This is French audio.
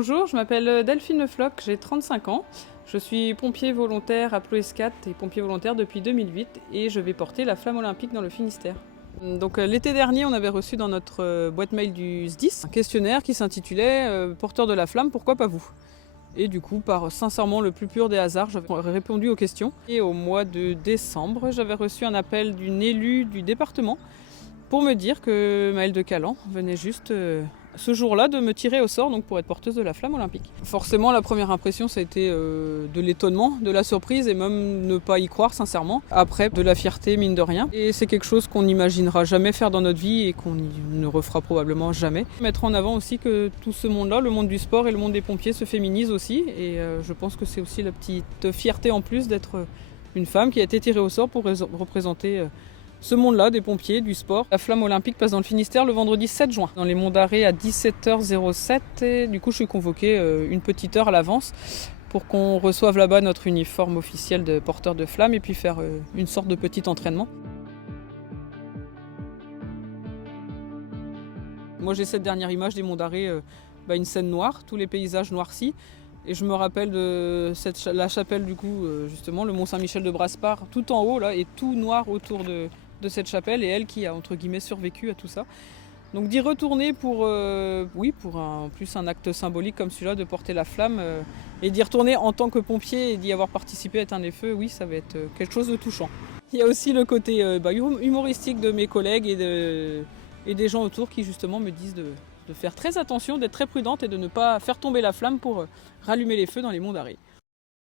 Bonjour, je m'appelle Delphine Lefloc, j'ai 35 ans. Je suis pompier volontaire à Ploescat et pompier volontaire depuis 2008 et je vais porter la flamme olympique dans le Finistère. Donc l'été dernier, on avait reçu dans notre boîte mail du SDIS un questionnaire qui s'intitulait Porteur de la flamme, pourquoi pas vous ? Et du coup, par sincèrement le plus pur des hasards, j'avais répondu aux questions. Et au mois de décembre, j'avais reçu un appel d'une élue du département pour me dire que Maëlle de Calan venait juste ce jour-là de me tirer au sort donc pour être porteuse de la flamme olympique. Forcément, la première impression, ça a été de l'étonnement, de la surprise et même ne pas y croire sincèrement. Après, de la fierté, mine de rien. Et c'est quelque chose qu'on n'imaginera jamais faire dans notre vie et qu'on ne refera probablement jamais. Mettre en avant aussi que tout ce monde-là, le monde du sport et le monde des pompiers se féminise aussi. Et je pense que c'est aussi la petite fierté en plus d'être une femme qui a été tirée au sort pour représenter ce monde-là, des pompiers, du sport. La flamme olympique passe dans le Finistère le vendredi 7 juin, dans les Monts d'Arrée à 17h07. Et du coup, je suis convoquée une petite heure à l'avance pour qu'on reçoive là-bas notre uniforme officiel de porteur de flamme et puis faire une sorte de petit entraînement. Moi, j'ai cette dernière image des Monts d'Arrée, une scène noire, tous les paysages noircis. Et je me rappelle de la chapelle, du coup, justement, le Mont Saint-Michel de Brasparts, tout en haut, là, et tout noir autour de cette chapelle, et elle qui a, entre guillemets, survécu à tout ça. Donc d'y retourner pour en plus un acte symbolique comme celui-là, de porter la flamme, et d'y retourner en tant que pompier et d'y avoir participé à éteindre les feux, oui, ça va être quelque chose de touchant. Il y a aussi le côté humoristique de mes collègues et des gens autour qui, justement, me disent de faire très attention, d'être très prudente et de ne pas faire tomber la flamme pour rallumer les feux dans les Monts d'Arrée.